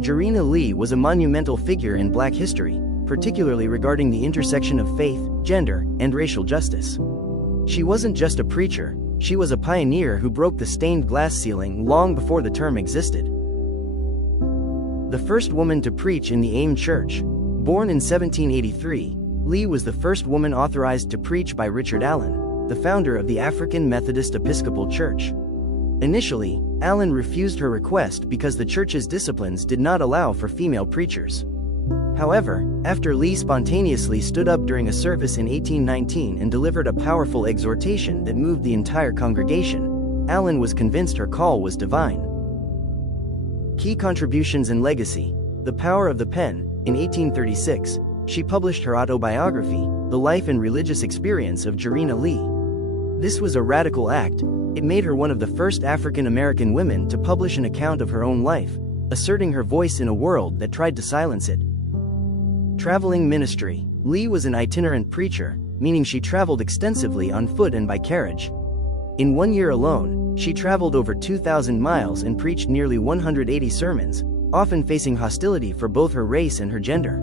Jarena Lee was a monumental figure in Black history, particularly regarding the intersection of faith, gender, and racial justice. She wasn't just a preacher, she was a pioneer who broke the stained glass ceiling long before the term existed. The first woman to preach in the AME Church. Born in 1783, Lee was the first woman authorized to preach by Richard Allen, the founder of the African Methodist Episcopal Church. Initially, Allen refused her request because the church's disciplines did not allow for female preachers. However, after Lee spontaneously stood up during a service in 1819 and delivered a powerful exhortation that moved the entire congregation, Allen was convinced her call was divine. Key contributions and legacy. The power of the pen. In 1836, she published her autobiography, The Life and Religious Experience of Jarena Lee. This was a radical act. It made her one of the first African American women to publish an account of her own life, asserting her voice in a world that tried to silence it. Traveling ministry. Lee was an itinerant preacher, meaning she traveled extensively on foot and by carriage. In 1 year alone, she traveled over 2,000 miles and preached nearly 180 sermons, often facing hostility for both her race and her gender.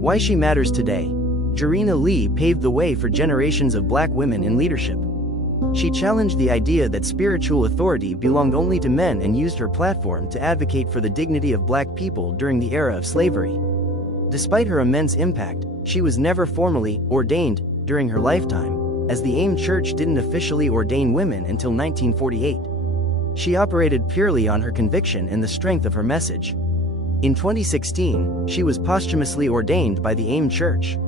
Why she matters today. Jarena Lee paved the way for generations of Black women in leadership. She challenged the idea that spiritual authority belonged only to men and used her platform to advocate for the dignity of Black people during the era of slavery. Despite her immense impact, she was never formally ordained during her lifetime, as the AME Church didn't officially ordain women until 1948. She operated purely on her conviction and the strength of her message. In 2016, she was posthumously ordained by the AME Church.